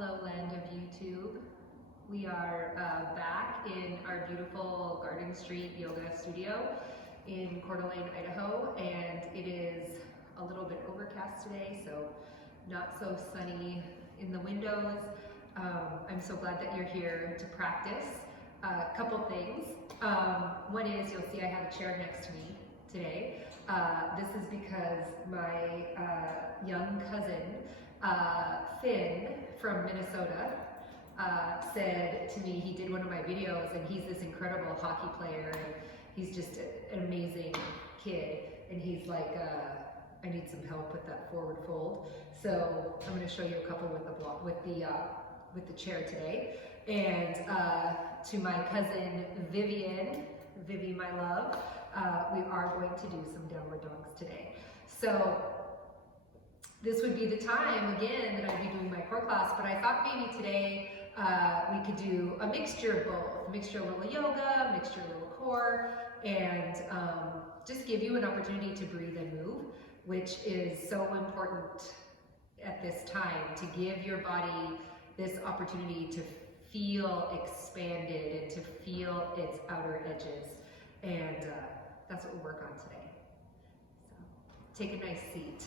Hello, land of YouTube. We are back in our beautiful Garden Street Yoga Studio in Coeur d'Alene, Idaho, and it is a little bit overcast today, so not so sunny in the windows. I'm so glad that you're here to practice. A couple things. One is, you'll see I have a chair next to me today. This is because my young cousin, Finn from Minnesota, said to me, he did one of my videos, and he's this incredible hockey player, and he's just an amazing kid, and he's like, I need some help with that forward fold. So I'm going to show you a couple with the chair today. And to my cousin Vivian, Vivi, my love, we are going to do some downward dogs today. So this would be the time again that I'd be doing my core class, but I thought maybe today we could do a mixture of both, mixture of a little yoga, mixture of a little core, and just give you an opportunity to breathe and move, which is so important at this time, to give your body this opportunity to feel expanded and to feel its outer edges, and that's what we'll work on today. So take a nice seat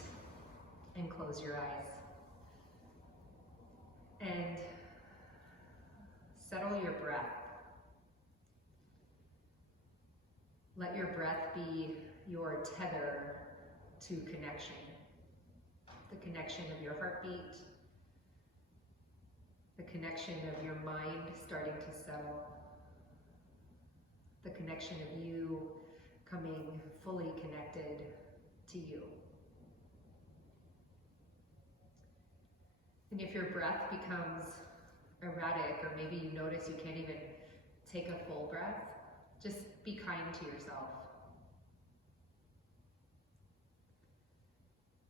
and close your eyes and settle your breath. Let your breath be your tether to connection, the connection of your heartbeat, the connection of your mind starting to settle, the connection of you coming fully connected to you. And if your breath becomes erratic, or maybe you notice you can't even take a full breath, just be kind to yourself.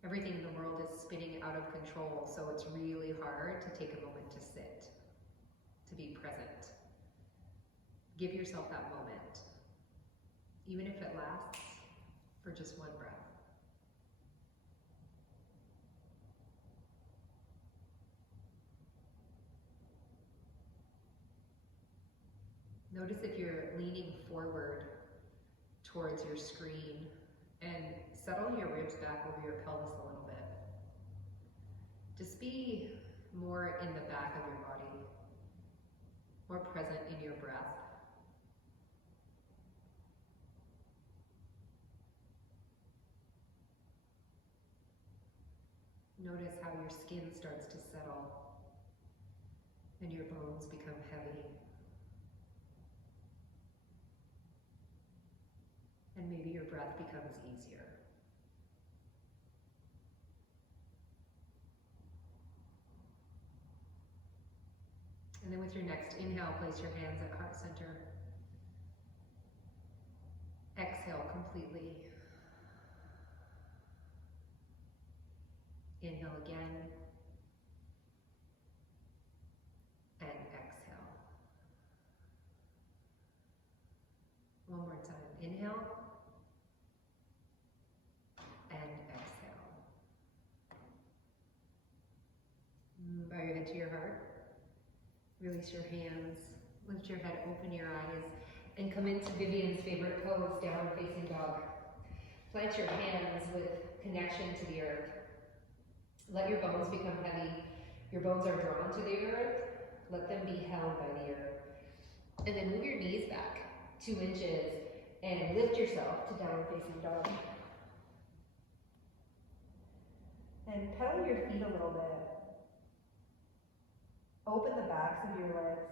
Everything in the world is spinning out of control, so it's really hard to take a moment to sit, to be present. Give yourself that moment, even if it lasts for just one breath. Notice if you're leaning forward towards your screen, and settle your ribs back over your pelvis a little bit. Just be more in the back of your body, more present in your breath. Notice how your skin starts to settle and your bones become heavy. And maybe your breath becomes easier. And then with your next inhale, place your hands at heart center. Exhale completely. Inhale again. And exhale. One more time. Inhale. And exhale. Bow your head to your heart. Release your hands. Lift your head, open your eyes, and come into Vivian's favorite pose, down facing dog. Plant your hands with connection to the earth. Let your bones become heavy. Your bones are drawn to the earth. Let them be held by the earth. And then move your knees back 2 inches and lift yourself to down facing dog. And pedal your feet a little bit. Open the backs of your legs.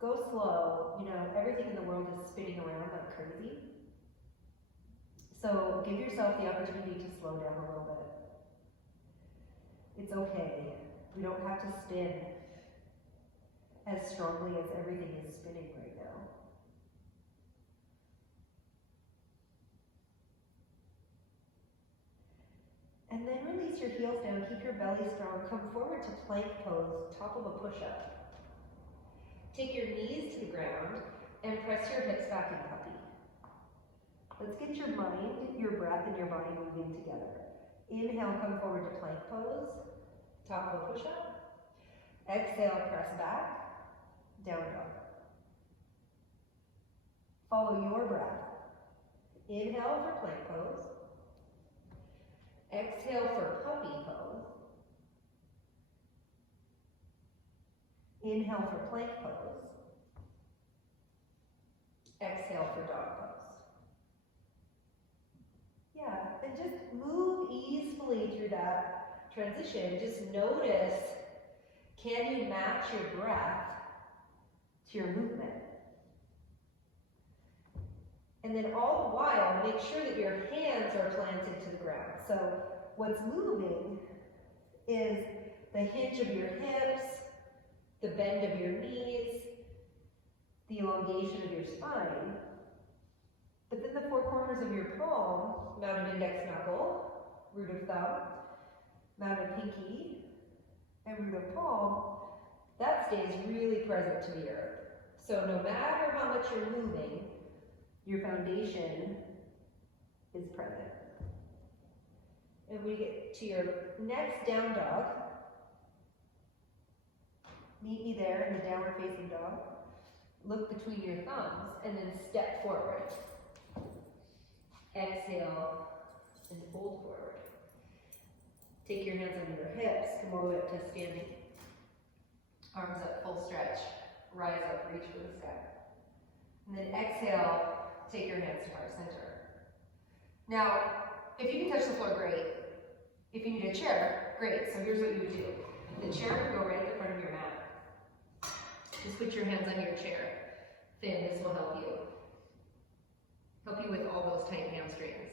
Go slow. You know, everything in the world is spinning around like crazy. So give yourself the opportunity to slow down a little bit. It's okay. We don't have to spin as strongly as everything is spinning right now. And then release your heels down, keep your belly strong, come forward to plank pose, top of a push-up. Take your knees to the ground and press your hips back in puppy. Let's get your mind, your breath, and your body moving together. Inhale, come forward to plank pose, top foot push-up. Exhale, press back, down dog. Follow your breath. Inhale for plank pose. Exhale for puppy pose. Inhale for plank pose. Exhale for dog pose. Yeah, and just move easily through that transition. Just notice, can you match your breath to your movement? And then all the while, make sure that your hands are planted to the ground. So what's moving is the hinge of your hips, the bend of your knees, the elongation of your spine. But then the four corners of your palm, mounted index knuckle, root of thumb, mounted pinky, and root of palm, that stays really present to the earth. So no matter how much you're moving, your foundation is present. And when you get to your next down dog, meet me there in the downward facing dog. Look between your thumbs and then step forward. Exhale and fold forward. Take your hands under your hips, come all the way up to standing. Arms up, full stretch. Rise up, reach for the sky. And then exhale, take your hands to heart center. Now, if you can touch the floor, great. If you need a chair, great. So here's what you would do. The chair would go right at the front of your mat. Just put your hands on your chair. Finn, this will help you. Help you with all those tight hamstrings.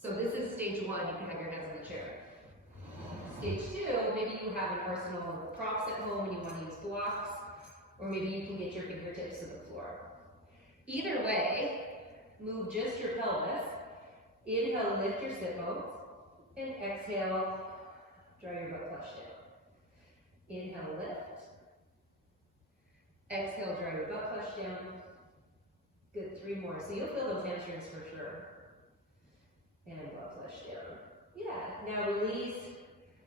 So this is stage one, you can have your hands on the chair. Stage two, maybe you have an arsenal of props at home and you want to use blocks, or maybe you can get your fingertips to the floor. Either way, move just your pelvis. Inhale, lift your sit bones, and exhale, draw your butt flush down. Inhale, lift. Exhale, draw your butt flush down. Good, 3 more. So you'll feel those hamstrings for sure. And butt flush down. Yeah, now release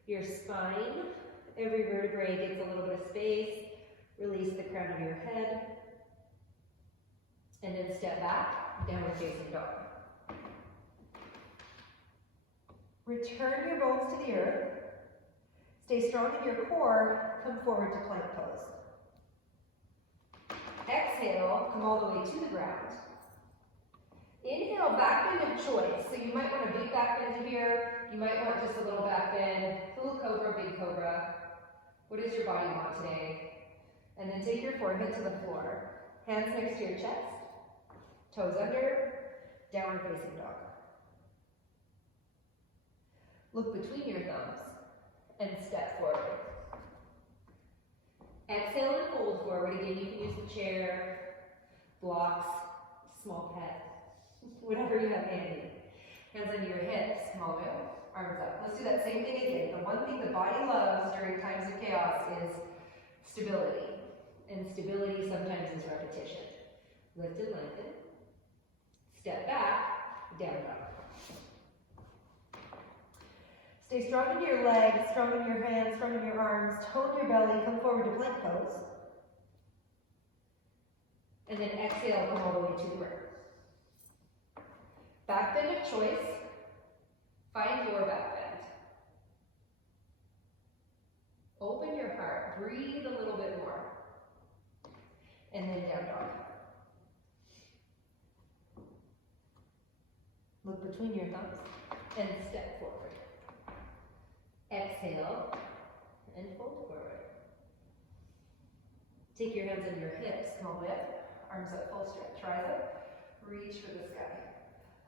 your spine. Every vertebrae gets a little bit of space. Release the crown of your head. And then step back, downward facing dog. Return your bones to the earth. Stay strong in your core. Come forward to plank pose. Exhale, come all the way to the ground. Inhale, back bend of choice. So you might want a big back bend here. You might want just a little back bend. Little cobra, big cobra. What does your body want today? And then take your forehead to the floor. Hands next to your chest. Toes under. Downward facing dog. Look between your thumbs and step forward. Exhale and fold forward. Again, you can use the chair, blocks, small pet, whatever you have handy. Hands under your hips, come all the way up, arms up. Let's do that same thing again. The one thing the body loves during times of chaos is stability. And stability sometimes is repetition. Lift and lengthen. Step back, down dog. Stay strong in your legs, strong in your hands, strong in your arms. Tone your belly, come forward to plank pose. And then exhale, come all the way to the ground. Back bend of choice. Find your back bend. Open your heart. Breathe a little bit more. And then down dog. Look between your thumbs and step forward. Exhale and fold forward. Take your hands on your hips, come all the way up, arms up, full stretch, rise up, reach for the sky.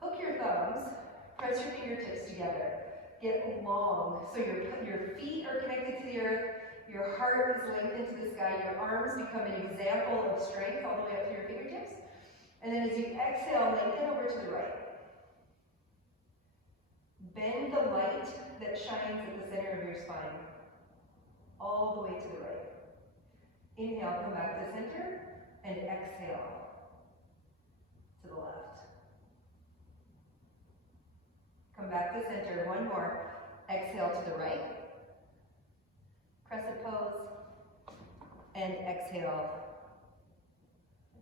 Hook your thumbs, press your fingertips together, get long, so your feet are connected to the earth, your heart is lengthened to the sky, your arms become an example of strength all the way up to your fingertips, and then as you exhale, lengthen over to the right. Bend the light that shines at the center of your spine, all the way to the right. Inhale, come back to center, and exhale to the left. Come back to center, one more. Exhale to the right. Crescent pose. And exhale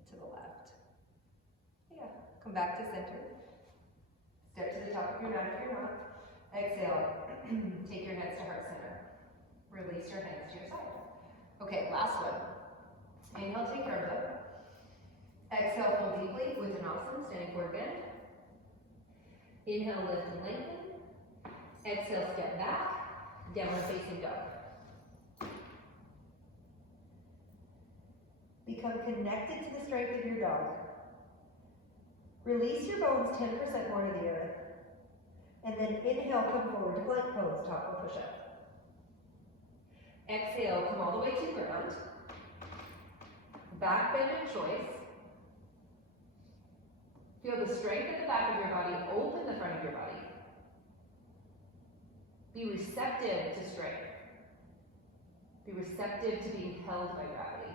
to the left. Yeah, come back to center. Step to the top of your mat if you're not. Exhale, take your hands to heart center. Release your hands to your side. Okay, last one. Inhale, take your arms up. Exhale, fold deeply with an awesome standing forward bend. Inhale, lift and lengthen. Exhale, step back, downward facing dog. Become connected to the strength of your dog. Release your bones 10% more to the earth. And then inhale, come forward to plank pose, top or push up. Exhale, come all the way to the ground. Back bend of choice. Feel the strength at the back of your body, open the front of your body. Be receptive to strength. Be receptive to being held by gravity.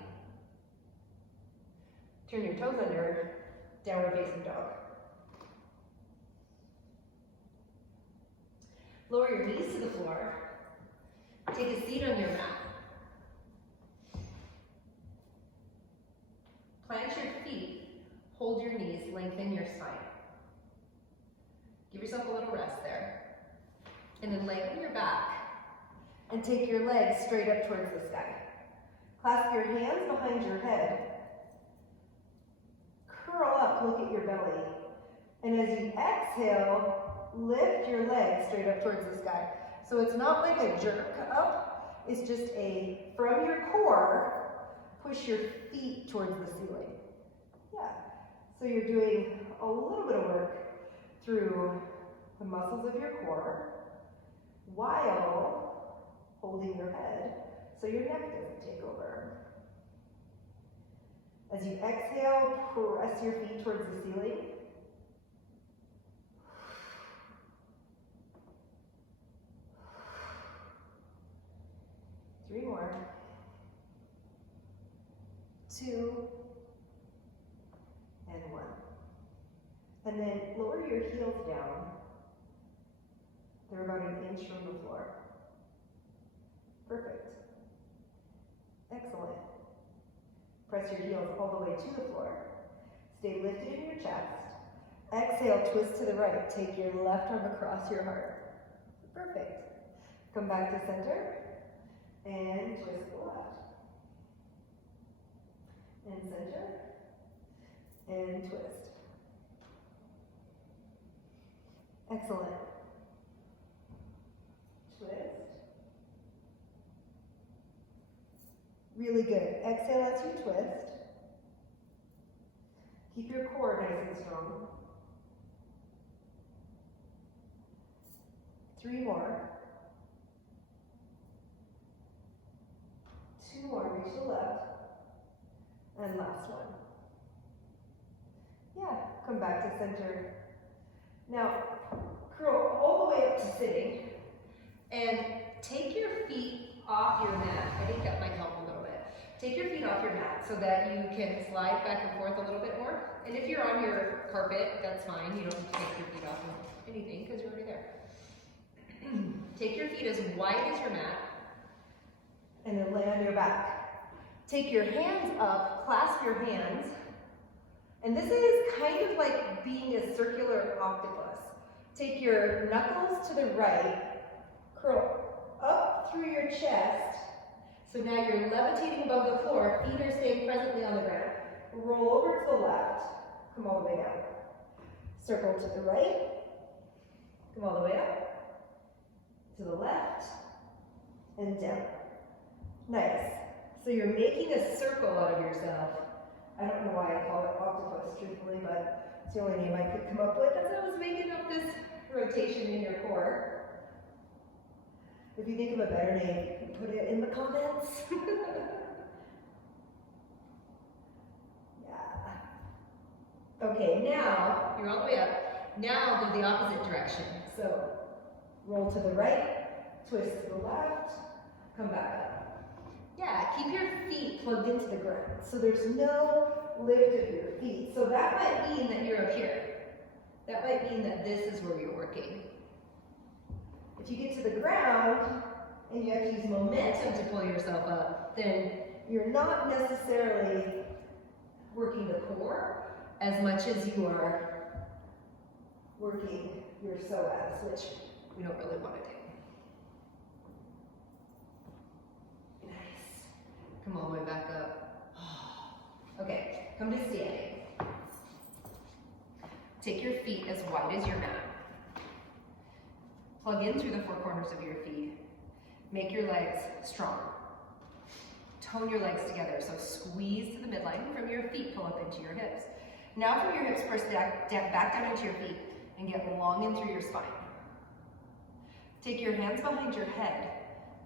Turn your toes under, downward facing dog. Lower your knees to the floor. Take a seat on your mat. Plant your feet, hold your knees, lengthen your spine. Give yourself a little rest there. And then lengthen your back and take your legs straight up towards the sky. Clasp your hands behind your head. Curl up, look at your belly. And as you exhale, lift your legs straight up towards the sky. So it's not like a jerk up, it's just a, from your core, push your feet towards the ceiling. Yeah, so you're doing a little bit of work through the muscles of your core while holding your head so your neck doesn't take over. As you exhale, press your feet towards the ceiling. Three more. 2 and 1. And then lower your heels down. They're about an inch from the floor. Perfect. Excellent. Press your heels all the way to the floor. Stay lifted in your chest. Exhale, twist to the right. Take your left arm across your heart. Perfect. Come back to center and twist to the left. And center and twist. Excellent. Twist. Really good. Exhale as you twist. Keep your core nice and strong. 3 more. 2 more, reach to the left. And last one. Yeah, come back to center. Now, curl all the way up to sitting. And take your feet off your mat. I think that might help a little bit. Take your feet off your mat so that you can slide back and forth a little bit more. And if you're on your carpet, that's fine. You don't need to take your feet off of anything because you're already there. Take your feet as wide as your mat. And then lay on your back. Take your hands up, clasp your hands. And this is kind of like being a circular octopus. Take your knuckles to the right, curl up through your chest. So now you're levitating above the floor, feet are staying presently on the ground. Roll over to the left, come all the way down. Circle to the right, come all the way up, to the left, and down. Nice. So you're making a circle out of yourself. I don't know why I call it octopus, truthfully, but it's the only name I could come up with as I was making up this rotation in your core. If you think of a better name, put it in the comments. Yeah. Okay, now you're all the way up. Now go the opposite direction. So roll to the right, twist to the left, come back up. Yeah, keep your feet plugged into the ground. So there's no lift of your feet. So that might mean that you're up here. That might mean that this is where you're working. If you get to the ground and you have to use momentum to pull yourself up, then you're not necessarily working the core as much as you are working your psoas, which we don't really want to do. Nice. Come all the way back up. Okay, come to standing. Take your feet as wide as your mat. Plug in through the four corners of your feet. Make your legs strong. Tone your legs together, so squeeze to the midline from your feet, pull up into your hips. Now from your hips, press back down into your feet and get long in through your spine. Take your hands behind your head,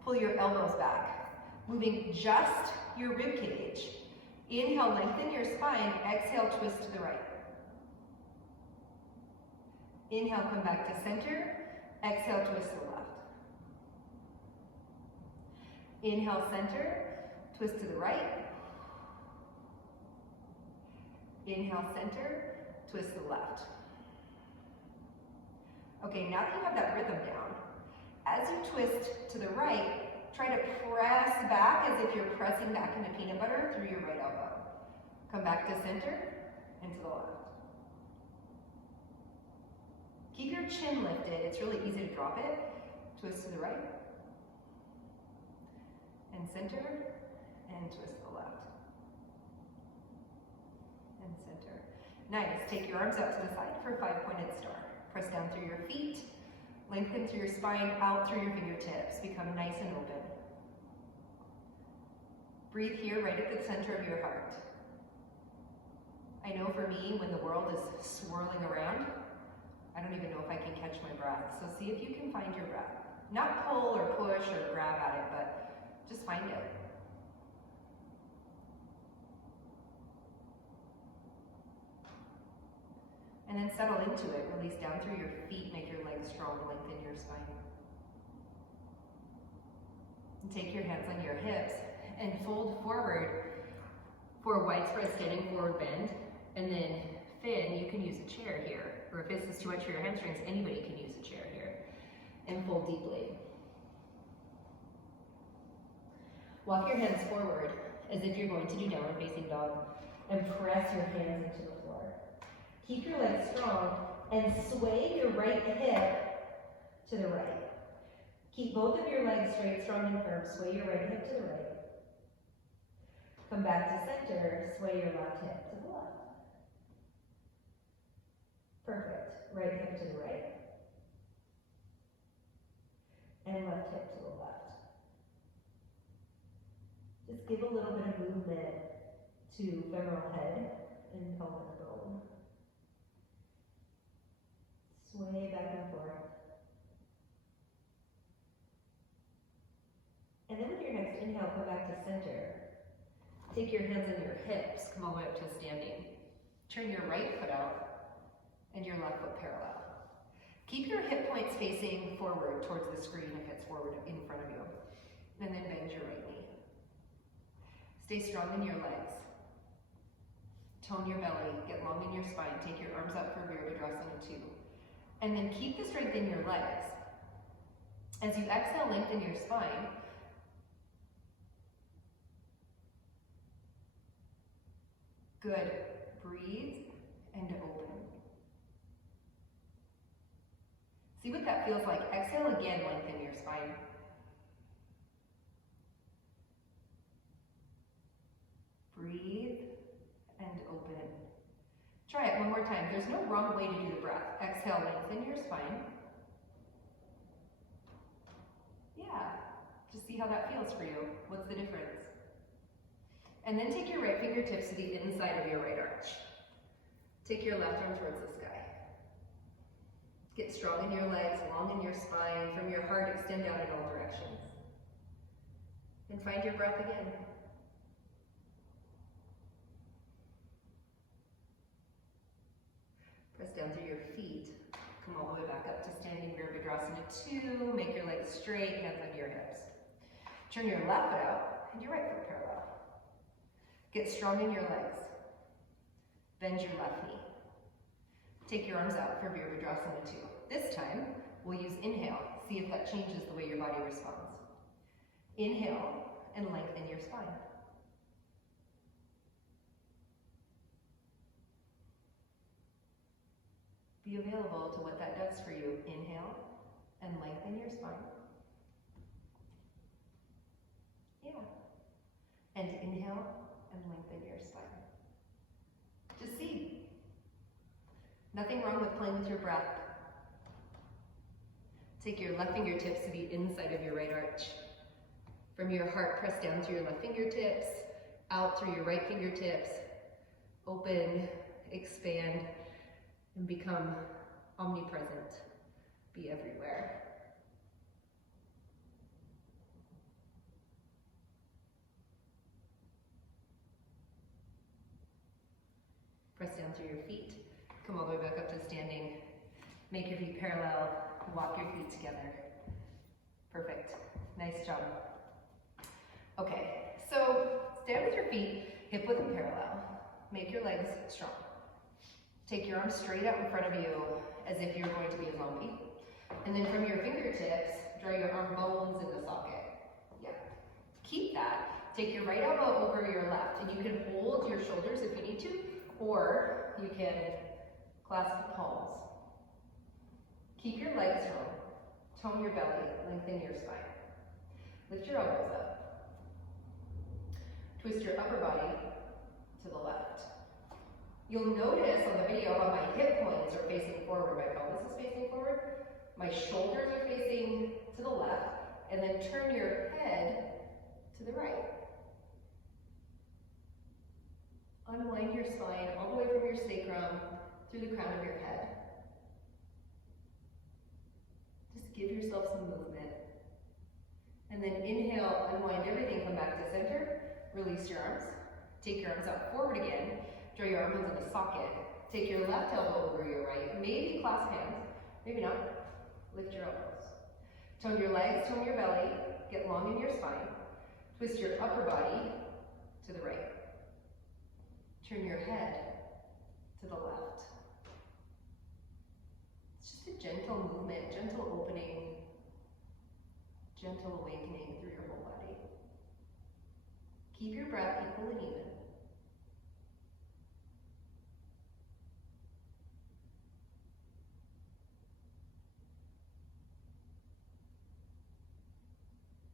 pull your elbows back, moving just your rib cage. Inhale, lengthen your spine, exhale, twist to the right. Inhale, come back to center, exhale, twist to the left. Inhale, center, twist to the right. Inhale, center, twist to the left. Okay, now that you have that rhythm down, as you twist to the right, try to press back as if you're pressing back into peanut butter through your right elbow. Come back to center and to the left. Keep your chin lifted. It's really easy to drop it. Twist to the right and center and twist to the left and center. Nice. Take your arms out to the side for a 5-pointed star. Press down through your feet, lengthen through your spine, out through your fingertips. Become nice and open. Breathe here right at the center of your heart. I know for me, when the world is swirling around, I don't even know if I can catch my breath. So see if you can find your breath. Not pull or push or grab at it, but just find it. And then settle into it. Release down through your feet, make your legs strong, lengthen your spine. And take your hands on your hips and fold forward for a widespread standing forward bend. And then Finn, you can use a chair here. Or if this is too much for your hamstrings, anybody can use a chair here. And fold deeply. Walk your hands forward as if you're going to do downward facing dog. And press your hands into the floor. Keep your legs strong and sway your right hip to the right. Keep both of your legs straight, strong and firm. Sway your right hip to the right. Come back to center, sway your left hip to the left. Perfect. Right hip to the right. And left hip to the left. Just give a little bit of movement to femoral head and pelvic bone. Sway back and forth. And then with your next inhale, come back to center. Take your hands on your hips, come all the way up to standing. Turn your right foot out and your left foot parallel. Keep your hip points facing forward towards the screen if it's forward in front of you. And then bend your right knee. Stay strong in your legs. Tone your belly, get long in your spine. Take your arms up for Virabhadrasana 2. And then keep the strength in your legs. As you exhale, lengthen your spine. Good. Breathe and open. See what that feels like. Exhale again, lengthen your spine. Breathe and open. Try it one more time. There's no wrong way to do the breath. Exhale, lengthen your spine. Yeah, just see how that feels for you. What's the difference? And then take your right fingertips to the inside of your right arch. Take your left arm towards the sky. Get strong in your legs, long in your spine. From your heart, extend out in all directions. And find your breath again. Press down through your feet. Come all the way back up to standing Virabhadrasana 2. Make your legs straight, hands under your hips. Turn your left foot out and your right foot parallel. Get strong in your legs. Bend your left knee. Take your arms out for Virabhadrasana 2. This time, we'll use inhale. See if that changes the way your body responds. Inhale and lengthen your spine. Be available to what that does for you. Inhale and lengthen your spine. Yeah. And inhale and lengthen your spine. Just see. Nothing wrong with playing with your breath. Take your left fingertips to the inside of your right arch. From your heart, press down through your left fingertips, out through your right fingertips. Open, expand, and become omnipresent. Be everywhere. Press down through your feet. Come all the way back up to standing. Make your feet parallel. Walk your feet together. Perfect. Nice job. Okay, so stand with your feet hip width and parallel. Make your legs strong. Take your arms straight out in front of you as if you're going to be a zombie. And then from your fingertips, draw your arm bones in the socket. Yeah. Keep that. Take your right elbow over your left, and you can hold your shoulders if you need to, or you can clasp the palms. Keep your legs strong. Tone your belly. Lengthen your spine. Lift your elbows up. Twist your upper body to the left. You'll notice on the video how my hip points are facing forward, my pelvis is facing forward, my shoulders are facing to the left, and then turn your head to the right. Unwind your spine all the way from your sacrum through the crown of your head. Just give yourself some movement. And then inhale, unwind everything, come back to center, release your arms. Take your arms out forward again, draw your arms into the socket. Take your left elbow over your right, maybe clasp hands, maybe not. Lift your elbows. Tone your legs, tone your belly, get long in your spine. Twist your upper body to the right. Turn your head to the left. It's just a gentle movement, gentle opening, gentle awakening through your whole body. Keep your breath equal and even.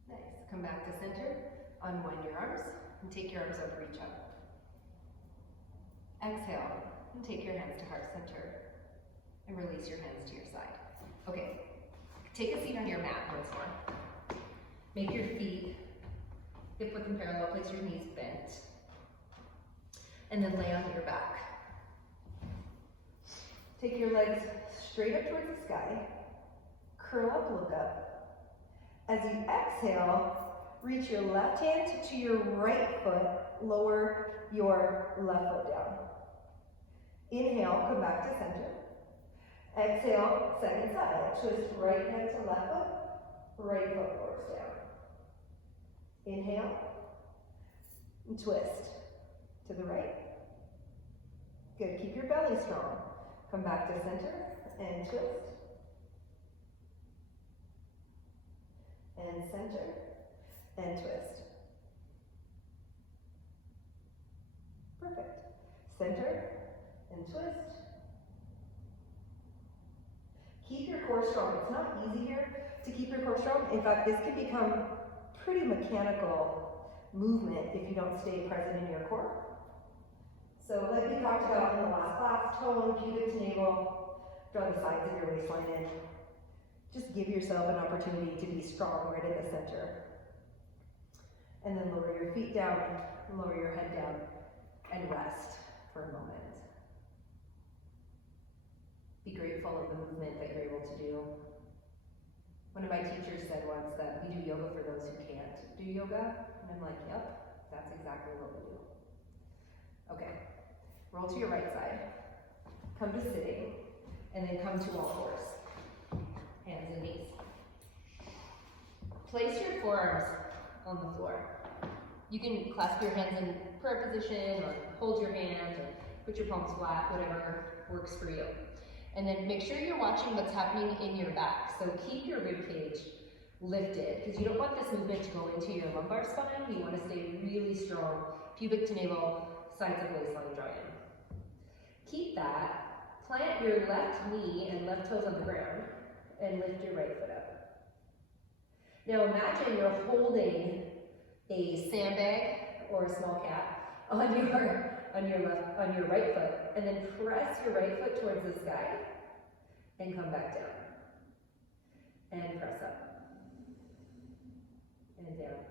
Nice. Come back to center. Unwind your arms and take your arms up, reach up. Exhale and take your hands to heart center and release your hands to your side. Okay, take a seat on your mat once more. Make your feet hip width and parallel, place your knees bent. And then lay on your back. Take your legs straight up towards the sky. Curl up, look up. As you exhale, reach your left hand to your right foot, lower your left foot down. Inhale, come back to center. Exhale, second side. Twist right hand to left foot, right foot lowers down. Inhale, and twist to the right. Good, keep your belly strong. Come back to center and twist. And center and twist. Perfect. Center and twist. Keep your core strong. It's not easy here to keep your core strong. In fact, this can become pretty mechanical movement if you don't stay present in your core. So like we talked about in the last class, tone, pubic to navel, draw the sides of your waistline in. Just give yourself an opportunity to be strong right in the center. And then lower your feet down, lower your head down, and rest for a moment. Be grateful of the movement that you're able to do. One of my teachers said once that we do yoga for those who can't do yoga. And I'm like, yep, that's exactly what we do. Okay, roll to your right side. Come to sitting, and then come to all fours. Hands and knees. Place your forearms on the floor. You can clasp your hands in prayer position, or hold your hands, or put your palms flat, whatever works for you. And then make sure you're watching what's happening in your back. So keep your rib cage lifted, because you don't want this movement to go into your lumbar spine. You want to stay really strong. Pubic to navel, sides of waistline draw in. Keep that. Plant your left knee and left toes on the ground and lift your right foot up. Now imagine you're holding a sandbag or a small cat on your right foot, and then press your right foot towards the sky and come back down. And press up. And down.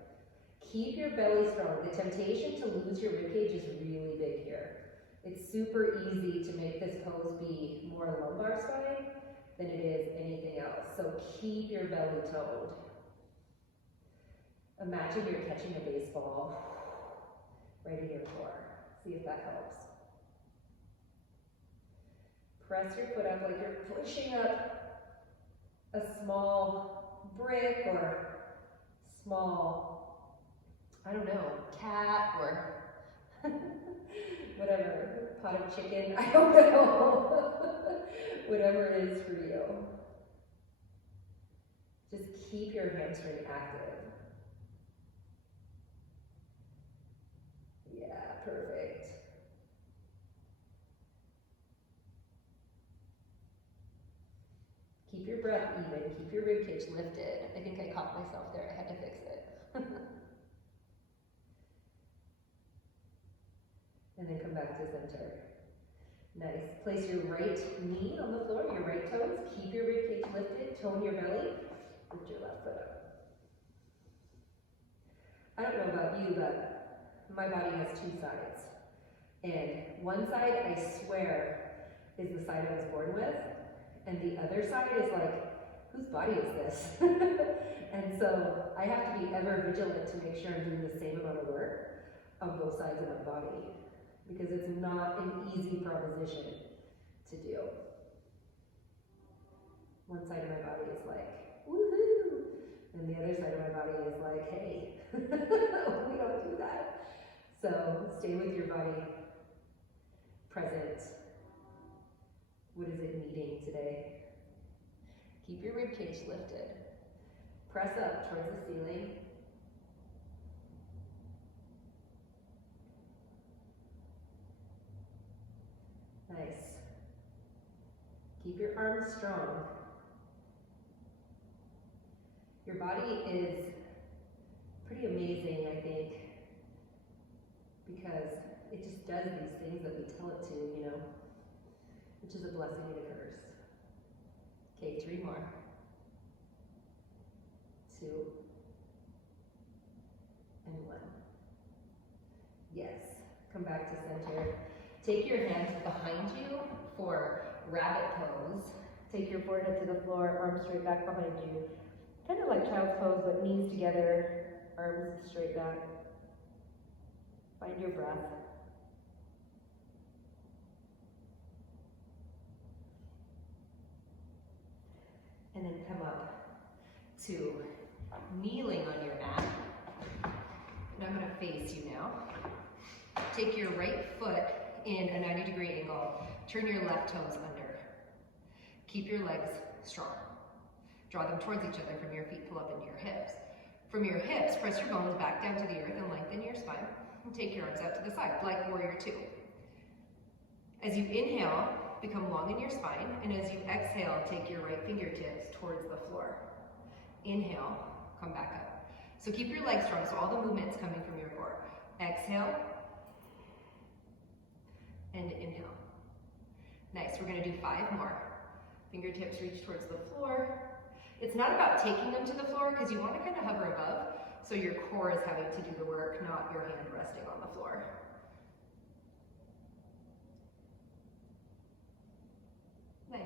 Keep your belly strong. The temptation to lose your ribcage is really big here. It's super easy to make this pose be more lumbar spine than it is anything else. So keep your belly toned. Imagine you're catching a baseball right in your core. See if that helps. Press your foot up like you're pushing up a small brick or small, I don't know, cat or whatever, pot of chicken, I don't know. Whatever it is for you. Just keep your hamstring active. Yeah, perfect. Keep your breath even, keep your ribcage lifted. I think I caught myself there, I had to fix it. And then come back to center. Nice. Place your right knee on the floor, your right toes. Keep your ribcage lifted, tone your belly. Lift your left foot up. I don't know about you, but my body has two sides. And one side, I swear, is the side I was born with. And the other side is like, whose body is this? And so I have to be ever vigilant to make sure I'm doing the same amount of work on both sides of my body, because it's not an easy proposition to do. One side of my body is like, woohoo! And the other side of my body is like, hey, we don't do that. So stay with your body present. What is it needing today? Keep your ribcage lifted. Press up towards the ceiling. Nice. Keep your arms strong. Your body is pretty amazing, I think, because it just does these things that we tell it to, you know, which is a blessing and a curse. Okay, 3 more. 2 and 1. Yes, come back to center. Take your hands behind you for rabbit pose. Take your forehead to the floor, arms straight back behind you. Kind of like child's pose, but knees together, arms straight back. Find your breath. And then come up to kneeling on your mat. And I'm going to face you now. Take your right foot in a 90-degree angle. Turn your left toes under. Keep your legs strong. Draw them towards each other from your feet, pull up into your hips. From your hips, press your bones back down to the earth and lengthen your spine. And take your arms out to the side, like warrior 2. As you inhale, become long in your spine, and as you exhale, take your right fingertips towards the floor. Inhale, come back up. So keep your legs strong, so all the movement's coming from your core. Exhale, and inhale. Nice, we're gonna do 5 more. Fingertips reach towards the floor. It's not about taking them to the floor, because you wanna kind of hover above, so your core is having to do the work, not your hand resting on the floor. Nice.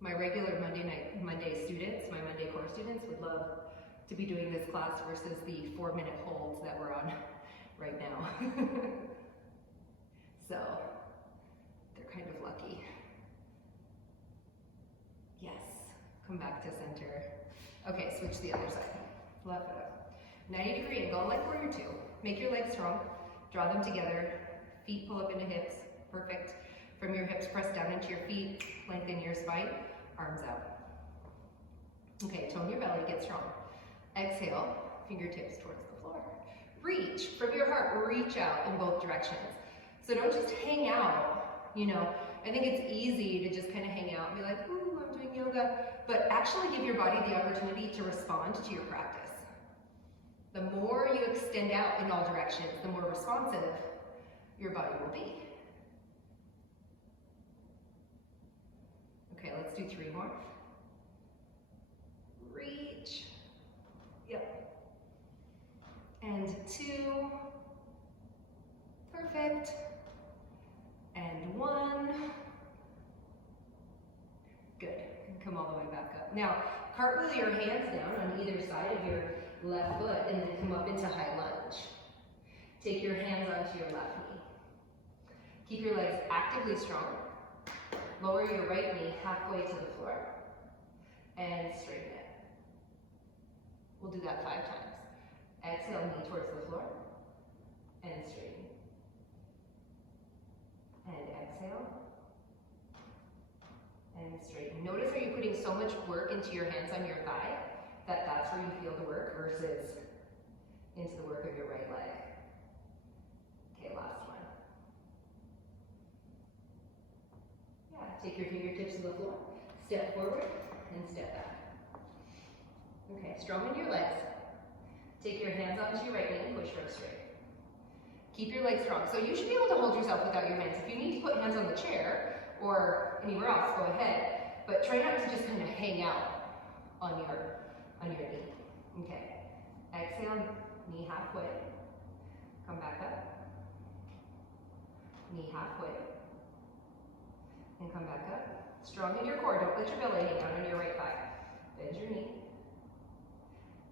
My regular Monday students, my Monday core students would love to be doing this class versus the 4-minute holds that we're on right now. So, they're kind of lucky. Yes, come back to center. Okay, switch the other side. Left foot up. 90-degree angle, like warrior 2. Make your legs strong, draw them together, feet pull up into hips, perfect. From your hips, press down into your feet, lengthen your spine, arms out. Okay, tone your belly, get strong. Exhale, fingertips towards the floor. Reach, from your heart, reach out in both directions. So don't just hang out, you know. I think it's easy to just kind of hang out and be like, ooh, I'm doing yoga, but actually give your body the opportunity to respond to your practice. The more you extend out in all directions, the more responsive your body will be. Okay, let's do 3 more. Reach. Yep. And 2. Perfect. And 1. Good. Come all the way back up. Now, cartwheel your hands down on either side of your left foot and then come up into high lunge. Take your hands onto your left knee. Keep your legs actively strong. Lower your right knee halfway to the floor and straighten it. We'll do that 5 times. Exhale, knee towards the floor and straighten. And exhale and straighten. Notice how you're putting so much work into your hands on your thigh that that's where you feel the work versus into the work of your right leg. Okay, last one. Yeah, take your fingertips to the floor, step forward and step back. Okay, strong in your legs. Take your hands onto your right knee and push her straight. Keep your legs strong. So you should be able to hold yourself without your hands. If you need to put hands on the chair or anywhere else, go ahead. But try not to just kind of hang out on your knee. Okay. Exhale, knee halfway. Come back up. Knee halfway. And come back up. Strong in your core. Don't let your belly hang out on your right thigh. Bend your knee.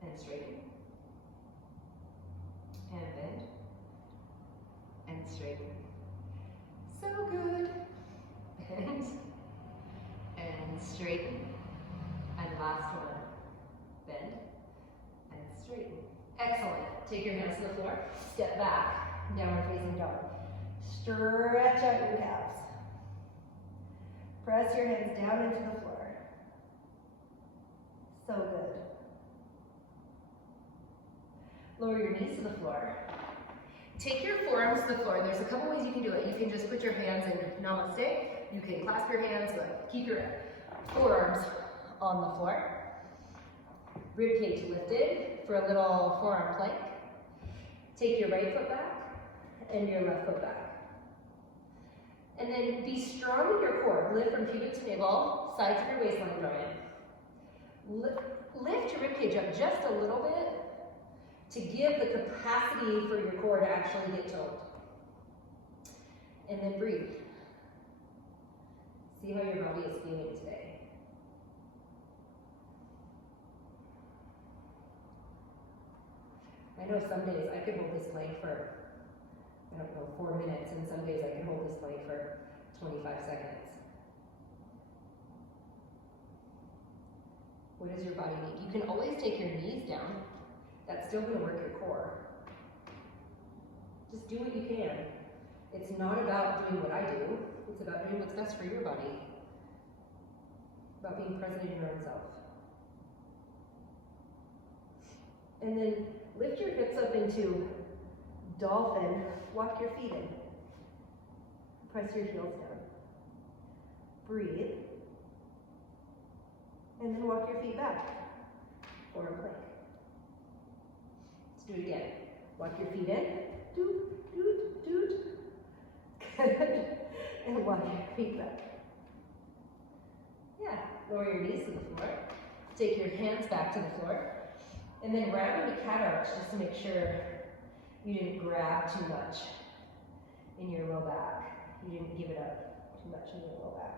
And straighten. And bend. And straighten. So good. Bend. And straighten. And last one. Bend. And straighten. Excellent. Take your hands to the floor. Step back. Downward facing dog. Stretch out your calves. Press your hands down into the floor. So good. Lower your knees to the floor. Take your forearms to the floor. There's a couple ways you can do it. You can just put your hands in namaste. You can clasp your hands, but keep your forearms on the floor. Rib cage lifted for a little forearm plank. Take your right foot back and your left foot back. And then be strong in your core. Lift from pubic to navel, sides of your waistline draw in. Lift your rib cage up just a little bit to give the capacity for your core to actually get toned. And then breathe. See how your body is feeling today. I know some days I could hold this plank for, 4 minutes, and some days I can hold this plank for 25 seconds. What does your body need? You can always take your knees down. That's still going to work your core. Just do what you can. It's not about doing what I do. It's about doing what's best for your body. About being present in your own self. And then lift your hips up into dolphin. Walk your feet in. Press your heels down. Breathe. And then walk your feet back. Or a plank. Let's do it again. Walk your feet in. Doot, doot, doot. Good. And walk your feet back. Yeah. Lower your knees to the floor. Take your hands back to the floor. And then round into cat arch just to make sure you didn't grab too much in your low back. You didn't give it up too much in your low back.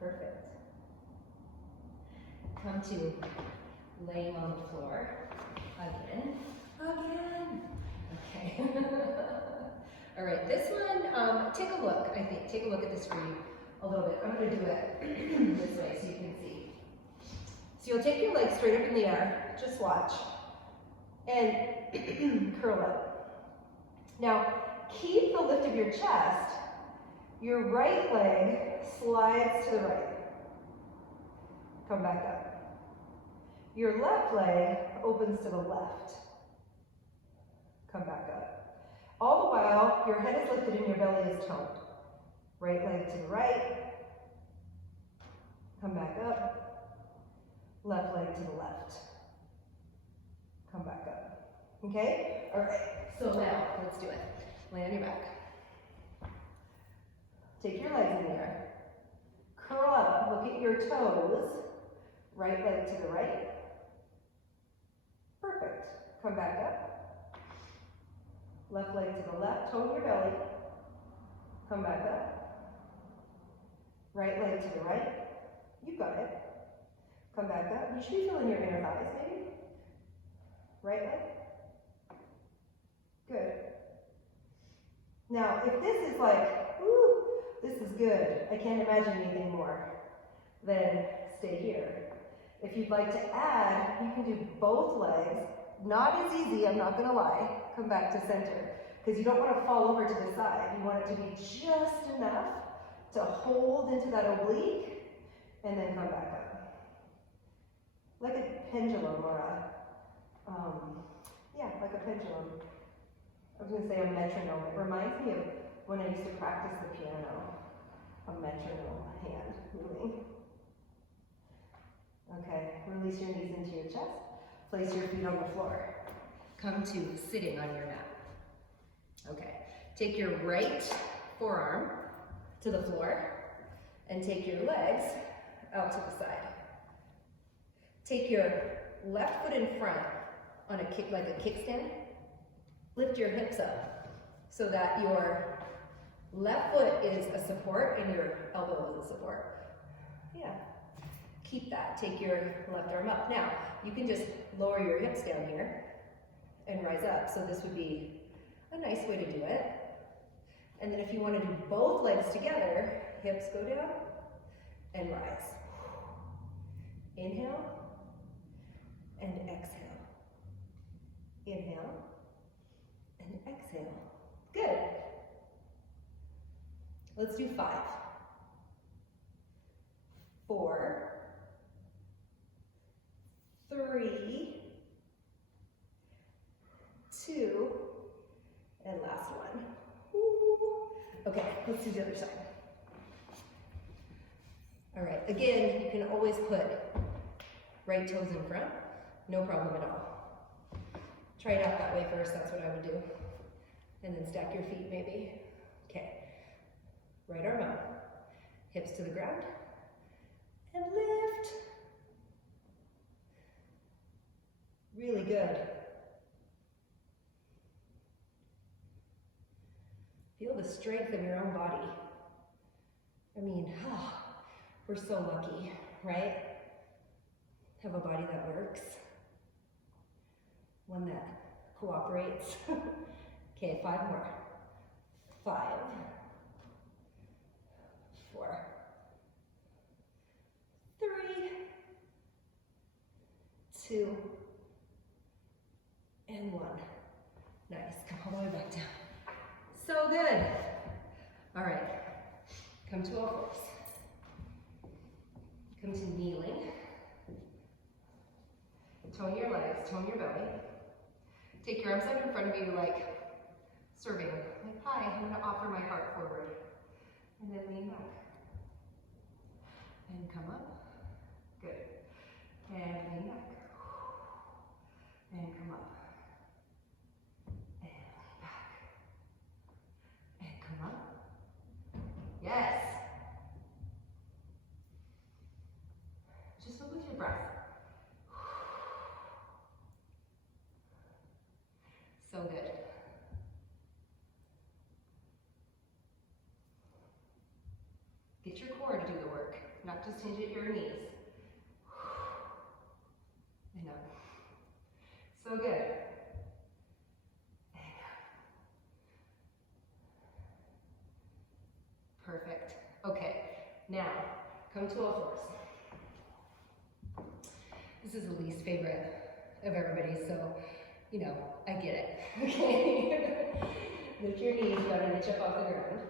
Perfect. Come to laying on the floor again. Okay. All right, this one, take a look, I think. Take a look at the screen a little bit. I'm going to do it this way so you can see. So you'll take your legs straight up in the air. Just watch. and curl up. Now, keep the lift of your chest. Your right leg slides to the right. Come back up. Your left leg opens to the left. Come back up. All the while, your head is lifted and your belly is toned. Right leg to the right. Come back up. Left leg to the left. Come back up. Okay? All right. So now, let's do it. Lay on your back. Take your legs in the air. Curl up. Look at your toes. Right leg to the right. Perfect. Come back up. Left leg to the left. Tone your belly. Come back up. Right leg to the right. You got it. Come back up. You should be feeling your inner thighs, maybe. Right leg. Good. Now, if this is like, woo, this is good, I can't imagine anything more, then stay here. If you'd like to add, you can do both legs. Not as easy, I'm not gonna lie. Come back to center, because you don't want to fall over to the side. You want it to be just enough to hold into that oblique, and then come back up. Like a pendulum or like a pendulum. I was going to say a metronome. It reminds me of when I used to practice the piano. A metronome hand moving. Okay, release your knees into your chest. Place your feet on the floor. Come to sitting on your mat. Okay, take your right forearm to the floor and take your legs out to the side. Take your left foot in front on a kick, like a kickstand. Lift your hips up so that your left foot is a support and your elbow is a support. Yeah. Keep that. Take your left arm up. Now, you can just lower your hips down here and rise up. So this would be a nice way to do it. And then if you want to do both legs together, hips go down and rise. Inhale and exhale. Inhale and exhale. Good. Let's do 5, 4, 3, 2, and last one. Woo. Okay, let's do the other side. All right, again, you can always put right toes in front, no problem at all. Try it out that way first, that's what I would do. And then stack your feet maybe. Okay, right arm up, hips to the ground, and lift. Really good. Feel the strength of your own body. I mean, we're so lucky, right? Have a body that works. One that cooperates. Okay, 5 more. 5, 4, 3, 2, and 1. Nice, come all the way back down. So good. All right, come to all fours. Come to kneeling. Tone your legs, tone your belly. Take your arms out in front of you like serving. Like, hi, I'm gonna offer my heart forward. And then lean back. And come up. Good. And lean back. And come up. And lean back. And come up. Yes. Just look with your breath. So good. Get your core to do the work, not just hinge at your knees. And up. So good. And up. Perfect. Okay, now come to all fours. This is the least favorite of everybody, so you know, I get it, okay? Lift your knees about an inch up off the ground.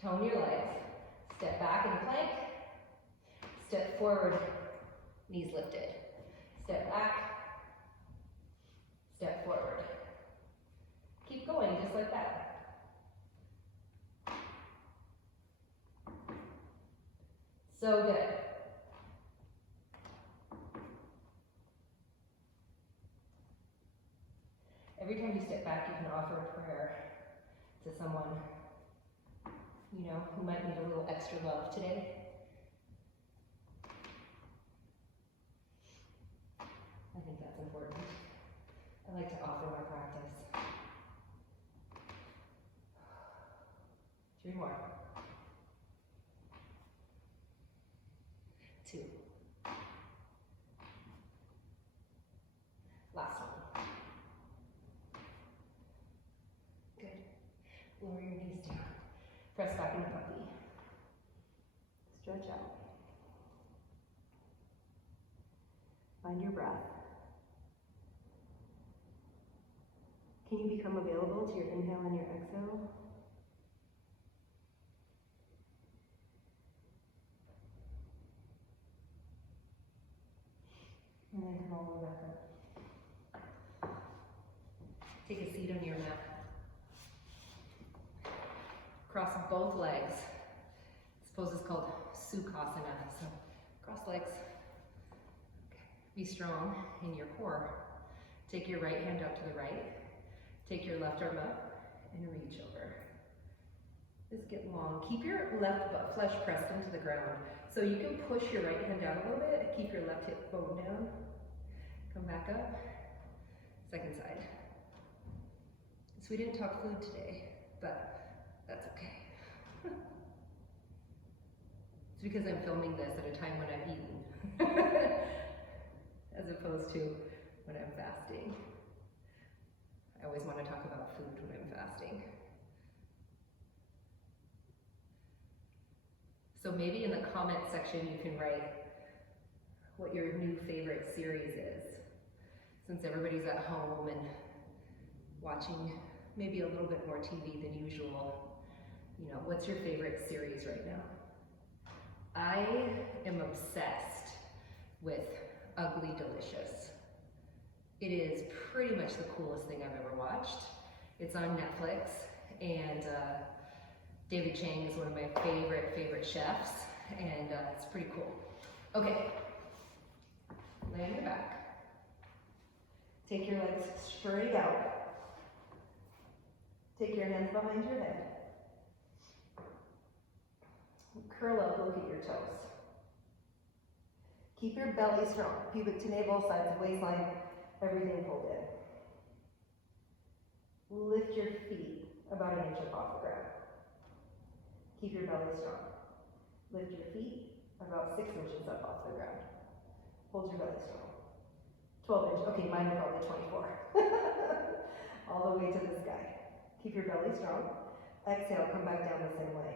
Tone your legs. Step back in plank. Step forward, knees lifted. Step back. Step forward. Keep going just like that. So good. Every time you step back, you can offer a prayer to someone, you know, who might need a little extra love today. I think that's important. I like to offer my practice. 3 more. 2. Last one. Good. Lower your knees down. Press back into puppy. Stretch out. Find your breath. Can you become available to your inhale and your exhale? And then come all the way back up. Take a seat on your mat. Cross both legs. This pose is called Sukhasana. So cross legs. Okay. Be strong in your core. Take your right hand out to the right. Take your left arm up and reach over. Just get long. Keep your left butt flesh pressed into the ground. So you can push your right hand down a little bit. Keep your left hip bone down. Come back up. Second side. So we didn't talk food today, but that's okay. It's because I'm filming this at a time when I'm eating, as opposed to when I'm fasting. I always want to talk about food when I'm fasting. So maybe in the comment section you can write what your new favorite series is. Since everybody's at home and watching maybe a little bit more TV than usual, you know, what's your favorite series right now? I am obsessed with Ugly Delicious. It is pretty much the coolest thing I've ever watched. It's on Netflix, and David Chang is one of my favorite chefs, and it's pretty cool. Okay, lay on your back. Take your legs straight out. Take your hands behind your head. Curl up, look at your toes. Keep your belly strong. Pubic to navel, sides of waistline, everything pulled in. Lift your feet about an inch up off the ground. Keep your belly strong. Lift your feet about 6 inches up off the ground. Hold your belly strong. 12 inches, okay, mine are probably 24. All the way to the sky. Keep your belly strong. Exhale, come back down the same way.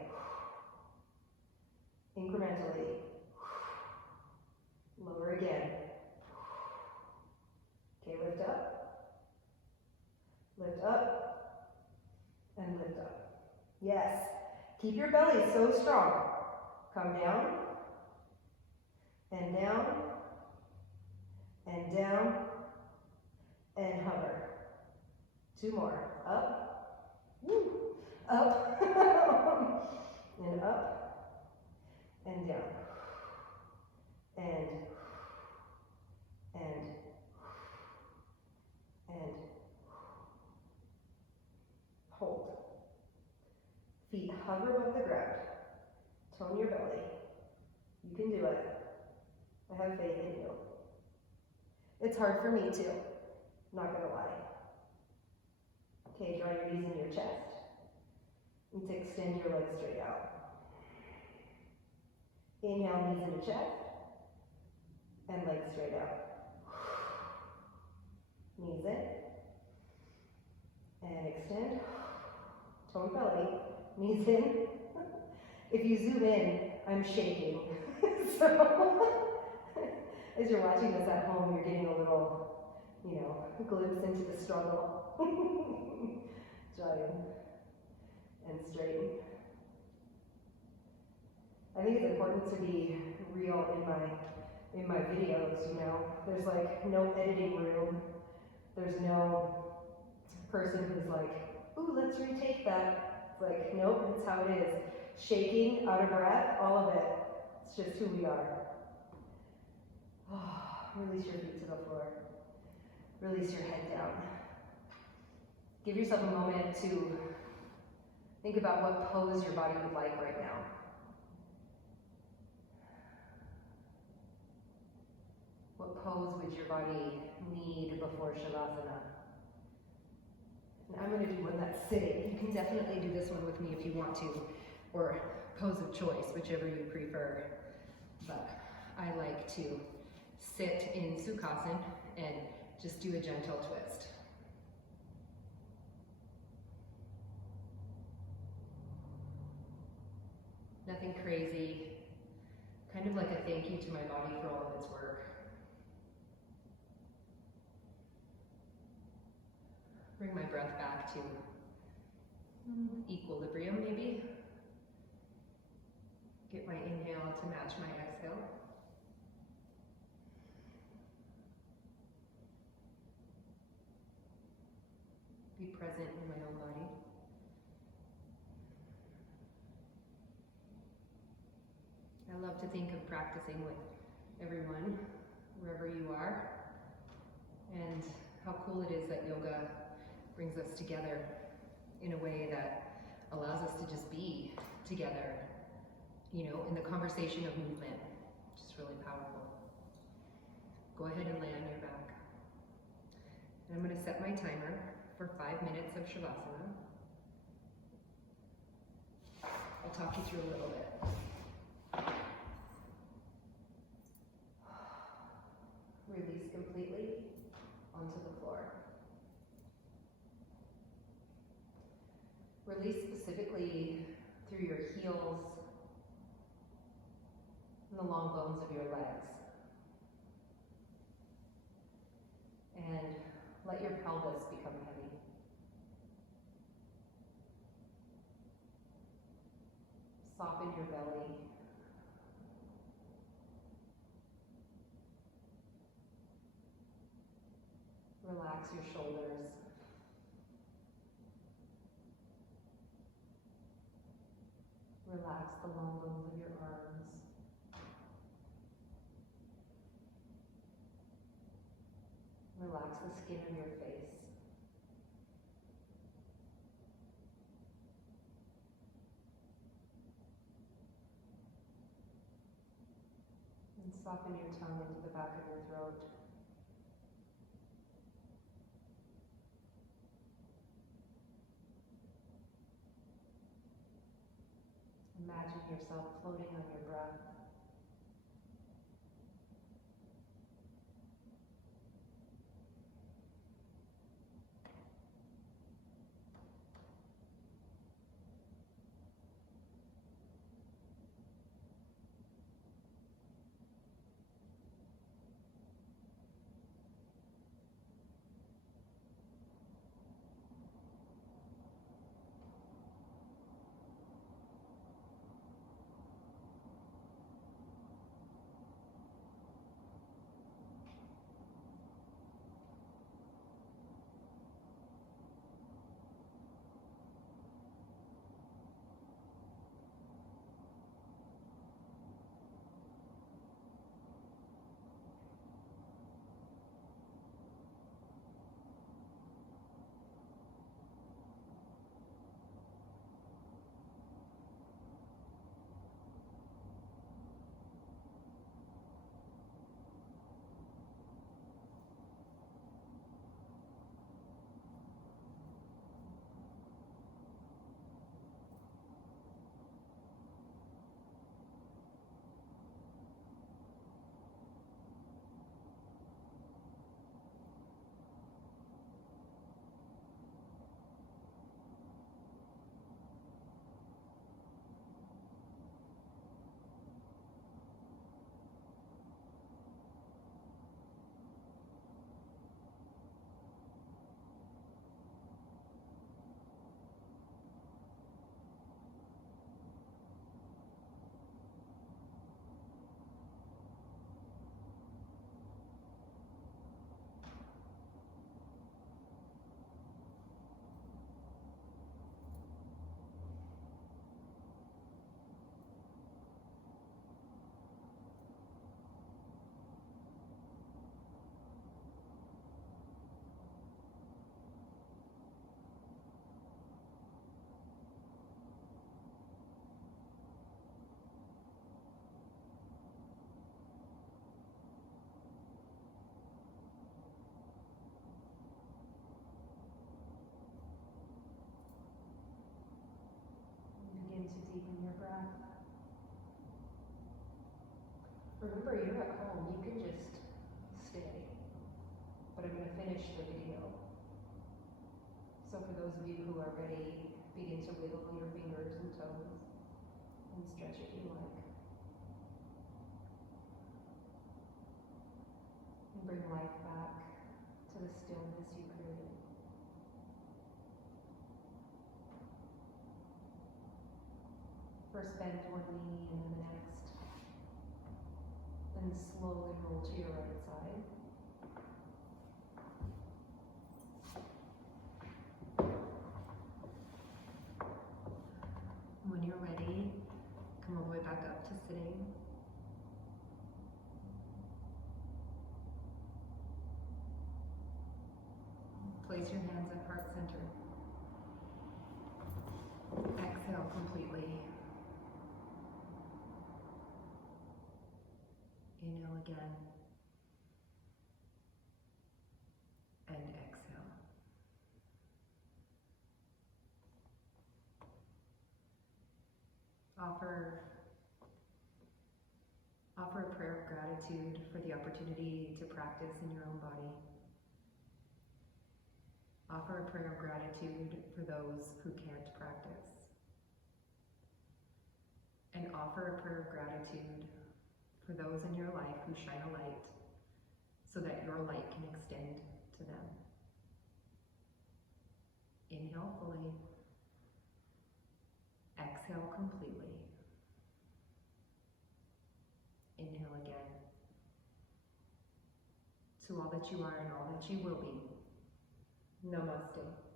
Incrementally. Lower again. Okay, lift up. Lift up. And lift up. Yes. Keep your belly so strong. Come down. And down. And down. And hover. 2 more. Up. Woo. Up. And up. And down. And hold. Feet hover above the ground. Tone your belly. You can do it. I have faith in you. It's hard for me too, not gonna lie. Okay, draw your knees in your chest. And to extend your legs straight out. Inhale, knees in the chest. And legs straight out. Knees in. And extend. Tone belly. Knees in. If you zoom in, I'm shaking. So, as you're watching this at home, you're getting a little you know, glimpse into the struggle. Giant and straighten. I think it's important to be real in my videos, you know. There's like no editing room. There's no person who's like, ooh, let's retake that. It's like, nope, it's how it is. Shaking, out of breath, all of it. It's just who we are. Oh, release your feet to the floor. Release your head down. Give yourself a moment to think about what pose your body would like right now. What pose would your body need before Shavasana? And I'm going to do one that's sitting. You can definitely do this one with me if you want to, or pose of choice, whichever you prefer. But I like to sit in Sukhasana and just do a gentle twist. Nothing crazy, kind of like a thank you to my body for all of its work. Bring my breath back to equilibrium, maybe. Get my inhale to match my exhale. Be present in my own body. I love to think of practicing with everyone, wherever you are, and how cool it is that yoga brings us together in a way that allows us to just be together, you know, in the conversation of movement, which is really powerful. Go ahead and lay on your back. And I'm going to set my timer for 5 minutes of Shavasana. I'll talk you through a little bit. Release completely onto the floor. Release specifically through your heels and the long bones of your legs. And let your pelvis become heavy. Soften your belly. Relax your shoulders. Relax the long bones of your arms. Relax the skin of your face. And soften your tongue into the back of your throat. Imagine yourself floating on your breath. finish the video. So for those of you who are ready, begin to wiggle your fingers and toes and stretch if you like. And bring life back to the stillness you created. First bend toward the knee and then the next. Then slowly roll to your right side. When you're ready, come all the way back up to sitting. Place your hands at heart center. Exhale completely. Inhale again. And exhale. Offer a prayer of gratitude for the opportunity to practice in your own body. Offer a prayer of gratitude for those who can't practice. And offer a prayer of gratitude for those in your life who shine a light so that your light can extend to them. Inhale fully. Exhale completely. Inhale again. To all that you are and all that you will be. Namaste.